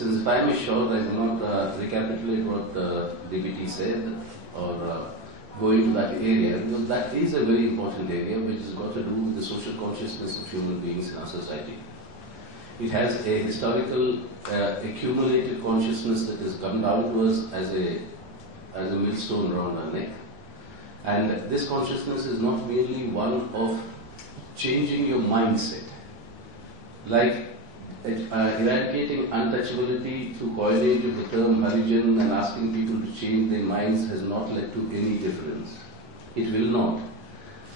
since time is short, I cannot recapitulate what DBT said or go into that area, because that is a very important area which has got to do with the social consciousness of human beings in our society. It has a historical accumulated consciousness that has come down to us as a millstone around our neck. And this consciousness is not merely one of changing your mindset, like eradicating untouchability through coinage of the term Harijan and asking people to change their minds has not led to any difference. It will not,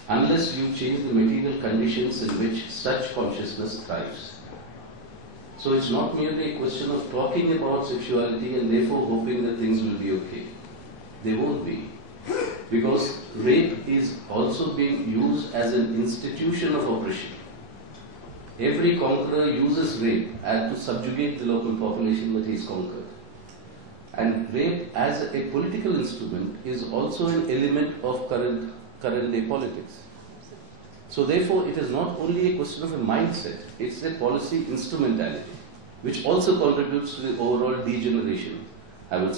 unless you change the material conditions in which such consciousness thrives. So it's not merely a question of talking about sexuality and therefore hoping that things will be okay. They won't be. Because rape is also being used as an institution of oppression. Every conqueror uses rape to subjugate the local population that he is conquered. And rape as a political instrument is also an element of current day politics. So therefore it is not only a question of a mindset, it's a policy instrumentality, which also contributes to the overall degeneration. I would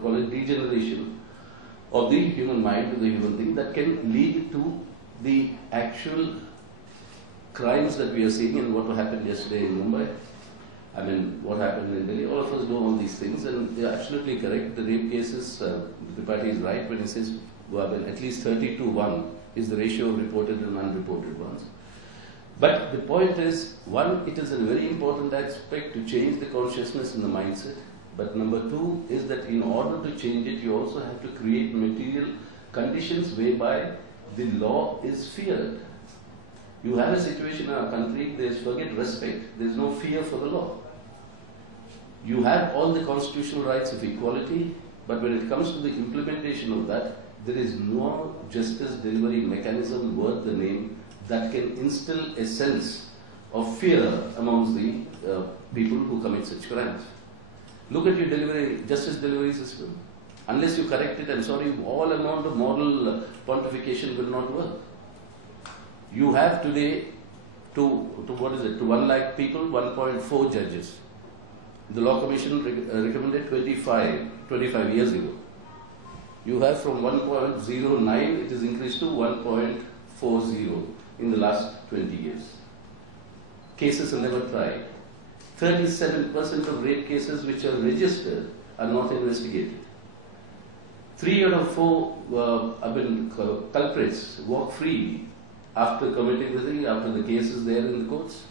call it degeneration of the human mind to the human thing that can lead to the actual crimes that we are seeing and what happened yesterday in Mumbai. I mean, what happened in Delhi. All of us know all these things, and they are absolutely correct. The rape cases, the party is right when it says at least 30-1 is the ratio of reported and unreported ones. But the point is, one, it is a very important aspect to change the consciousness and the mindset. But number two is that in order to change it, you also have to create material conditions whereby the law is feared. You have a situation in our country, forget respect, there is no fear for the law. You have all the constitutional rights of equality, but when it comes to the implementation of that, there is no justice delivery mechanism worth the name that can instill a sense of fear amongst the people who commit such crimes. Look at your justice delivery system. Unless you correct it, I'm sorry, all amount of moral pontification will not work. You have today to 1 lakh people, 1.4 judges. The Law Commission recommended 25 years ago. You have from 1.09, it is increased to 1.40 in the last 20 years. Cases are never tried. 37% of rape cases which are registered are not investigated. 3 out of 4 culprits walk free after committing the thing, after the case is there in the courts.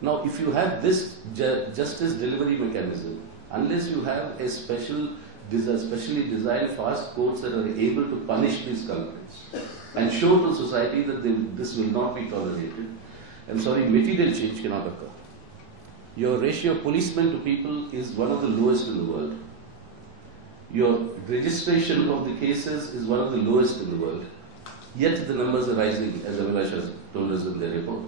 Now, if you have this justice delivery mechanism, unless you have a specially designed fast courts that are able to punish these culprits and show to society that this will not be tolerated, I'm sorry, material change cannot occur. Your ratio of policemen to people is one of the lowest in the world. Your registration of the cases is one of the lowest in the world. Yet the numbers are rising, as Abhilash has told us in their report.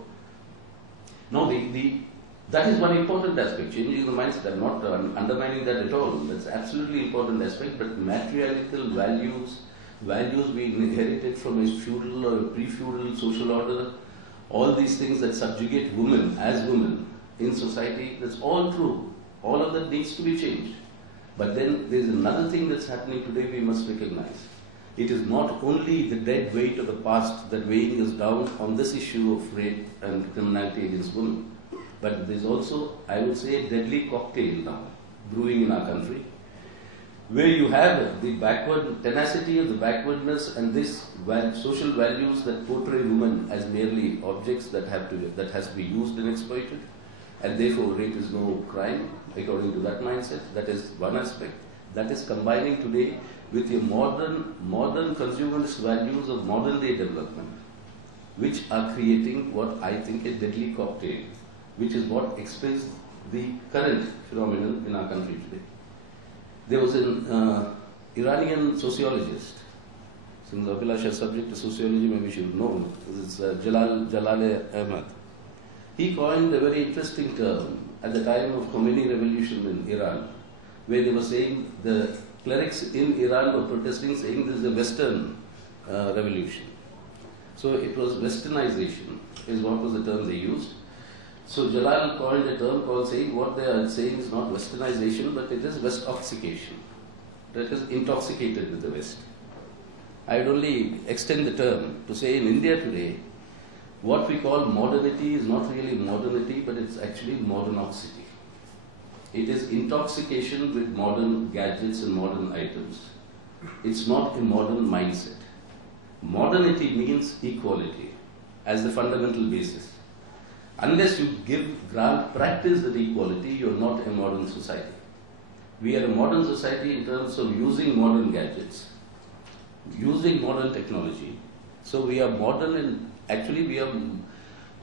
Now, that is one important aspect, changing the mindset. I'm not undermining that at all. That's absolutely important aspect, but material values we inherited from a feudal or a pre-feudal social order, all these things that subjugate women as women in society, that's all true. All of that needs to be changed. But then there's another thing that's happening today we must recognize. It is not only the dead weight of the past that weighing us down on this issue of rape and criminality against women, but there's also, I would say, a deadly cocktail now brewing in our country, where you have the tenacity of the backwardness and this social values that portray women as merely objects that has to be used and exploited, and therefore rape is no crime according to that mindset. That is one aspect. That is combining today with your modern consumerist values of modern day development, which are creating what I think a deadly cocktail, which is what explains the current phenomenon in our country today. There was an Iranian sociologist, since Abhilash is subject to sociology, maybe you should know, it's Jalal Ahmad. He coined a very interesting term at the time of Khomeini revolution in Iran, where they were saying the clerics in Iran were protesting, saying this is a Western revolution. So it was Westernization, is what was the term they used. So Jalal coined a term called saying what they are saying is not westernization, but it is westoxication. That is intoxicated with the West. I would only extend the term to say in India today, what we call modernity is not really modernity, but it's actually modernoxity. It is intoxication with modern gadgets and modern items. It's not a modern mindset. Modernity means equality as the fundamental basis. Unless you practice that equality, you're not a modern society. We are a modern society in terms of using modern gadgets, using modern technology. So we are modern and actually we are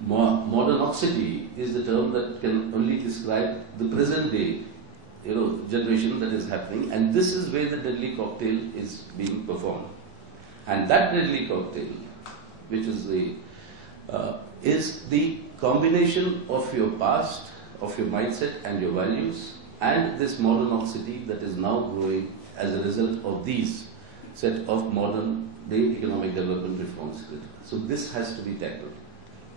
modernoxity is the term that can only describe the present day, generation that is happening, and this is where the deadly cocktail is being performed. And that deadly cocktail, which is the combination of your past, of your mindset and your values, and this modernoxity that is now growing as a result of these set of modern day economic development reforms. So this has to be tackled.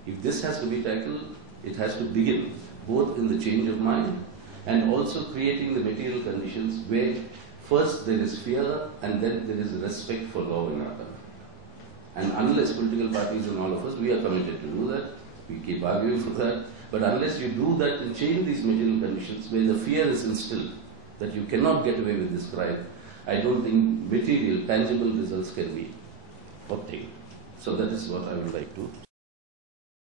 If this has to be tackled, it has to begin both in the change of mind and also creating the material conditions where first there is fear and then there is respect for law and order. And unless political parties and all of us, we are committed to do that, we keep arguing for that, but unless you do that and change these material conditions where the fear is instilled that you cannot get away with this crime, I don't think material, tangible results can be obtained. So that is what I would like to